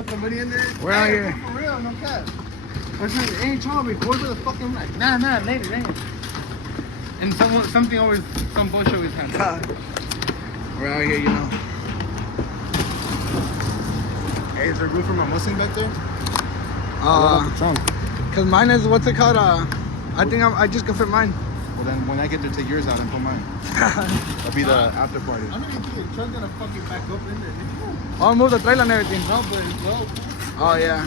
put the money in there. We're out here. For real, no cap. It ain't trying to record for the fucking like. Nah, later. And some bullshit always happens. We're out here, you know. Hey, is there room for my Mustang back there? The trunk. Cause mine is what's it called? I think I just can fit mine. Well then, when I get there, take yours out and put mine. That'll be the after party. I'm gonna get the truck gonna fucking back up in there. I'll move the trailer and everything. No, but it's low. Oh yeah.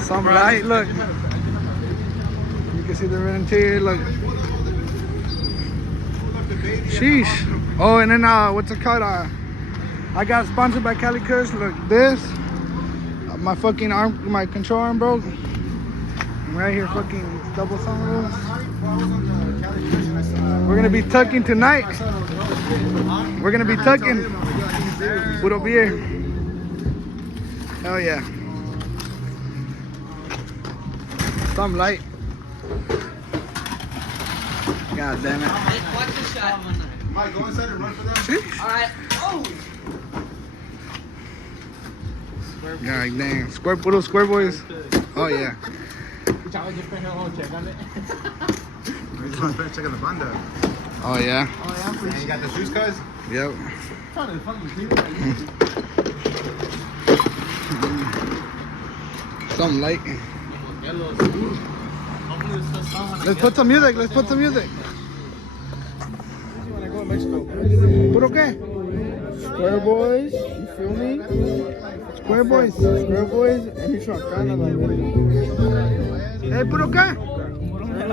Some light, look. You can see the red interior, look. Sheesh. Oh, and then what's it called? I got sponsored by Cali Curse. Look, this. My fucking arm, my control arm broke. Right here, fucking double sunroof. We're gonna be tucking tonight. We're gonna be tucking with a beer. Hell yeah. Some light. God damn it. Watch the shot. Mike, go inside and run for them. Alright. Oh! God damn. Square boys. Oh yeah. Check the banda. Oh yeah. And you got the shoes, cuz? Yep. Some light. Let's put some music. ¿Puro qué? Square Boys, you feel me? Square boys. Square Boys en Michoacán a la verga. ¿Puro qué?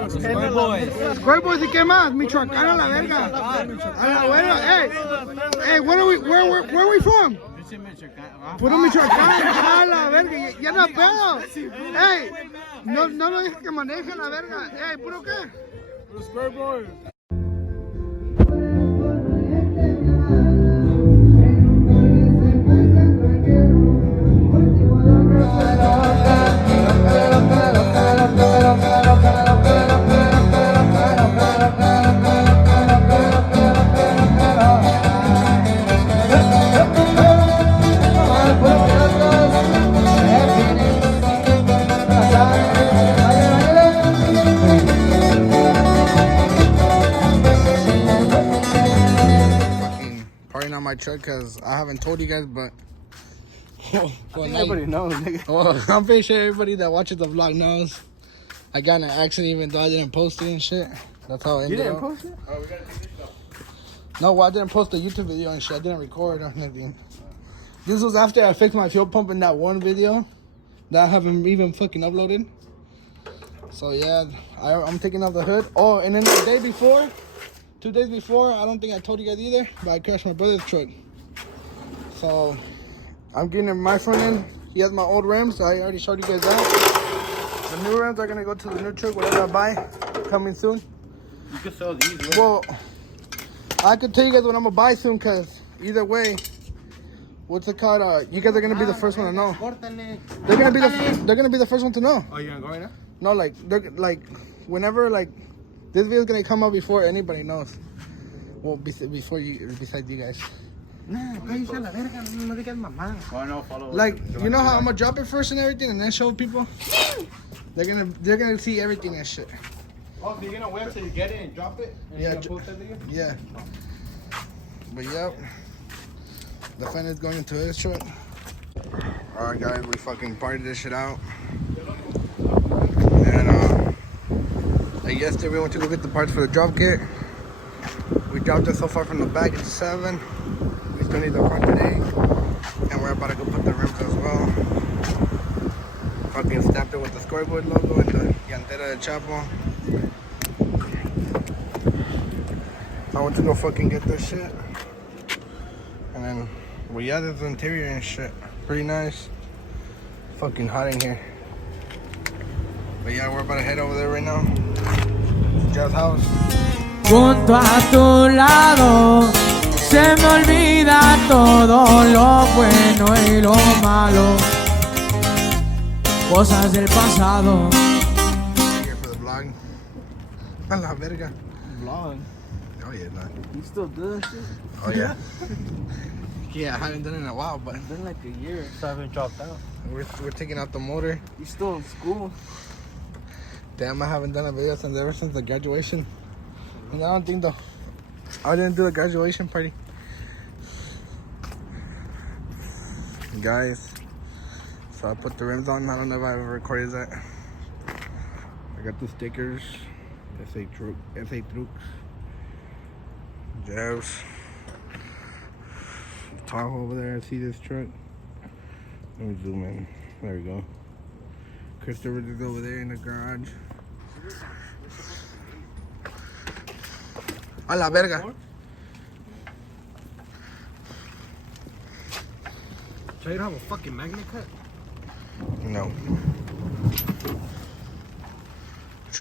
Square Boys. Square boys y qué más? Michoacán a la verga. A la verga. Hey, where are we from? Puro Michoacán, a la verga. Ya no puedo. Hey, no lo dejes que maneje la verga. Hey, ¿puro qué? Square Boys. My truck because I haven't told you guys, but Everybody knows, nigga. Well, I'm pretty sure everybody that watches the vlog knows I got in an accident even though I didn't post it and shit. That's how it ended. You didn't up. post it? Oh, we gotta take this off. No, well, I didn't post the YouTube video and shit. I didn't record or anything. This was after I fixed my fuel pump in that one video that I haven't even fucking uploaded. So yeah, I'm taking off the hood. Oh, and then the day before, 2 days before, I don't think I told you guys either, but I crashed my brother's truck. So I'm getting my front end. He has my old rims, so I already showed you guys that. The new rims are gonna go to the new truck, whatever I buy, coming soon. You can sell these, right? Well, I could tell you guys what I'm gonna buy soon, cause either way, what's it called? You guys are gonna be the first one to know. They're gonna be the first one to know. Oh, you gonna go right now? No, like whenever this video is gonna come out before anybody knows. Well, besides you guys. Oh, no, follow. Like, you know how I'm gonna drop it first and everything, and then show people. They're gonna see everything and shit. Oh, so you're gonna wait until you get it and drop it? And Yeah, you're gonna post that video? Yeah. But yep, the fan is going into his truck. All right, guys, we fucking partied this shit out. And yesterday we went to go get the parts for the drop kit. We dropped it so far from the back, it's 7. We still need the front today. And we're about to go put the rims as well. Fucking stamped it with the scoreboard logo and the llantera de Chapo. I went to go fucking get this shit. And then, well, yeah, there's the interior and shit. Pretty nice. Fucking hot in here. But yeah, we're about to head over there right now. Jazz house. Junto a tu lado se me olvida todo lo bueno y lo malo. cosas del pasado. Here for the vlog. A la verga. Vlog. Oh yeah, man. You still doing shit? Oh yeah. Yeah, I haven't done it in a while, but It's been like a year. Haven't dropped out. we're taking out the motor. You still in school? Damn, I haven't done a video ever since the graduation. And I don't think though. I didn't do the graduation party. Guys, so I put the rims on. I don't know if I ever recorded that. I got the stickers. SA Trooks. Jabs. Tahoe over there. I see this truck. Let me zoom in. There we go. Christopher is over there in the garage. A la verga. So you don't have a fucking magnet cut? No.